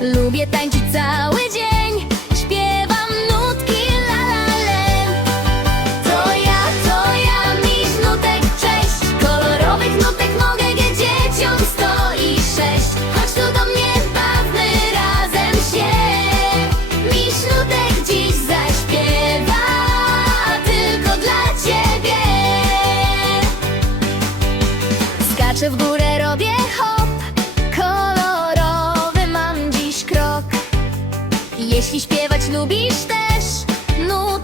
Lubię tańczyć cały dzień. Śpiewam nutki la la le. To ja, to ja, miś nutek, cześć. Kolorowych nutek mogę gdzie dzieciom sto i sześć. Chodź tu do mnie, bawmy razem się. Miś nutek dziś zaśpiewa Tylko dla ciebie. Skaczę w górę, robię hop. Jeśli śpiewać lubisz też, no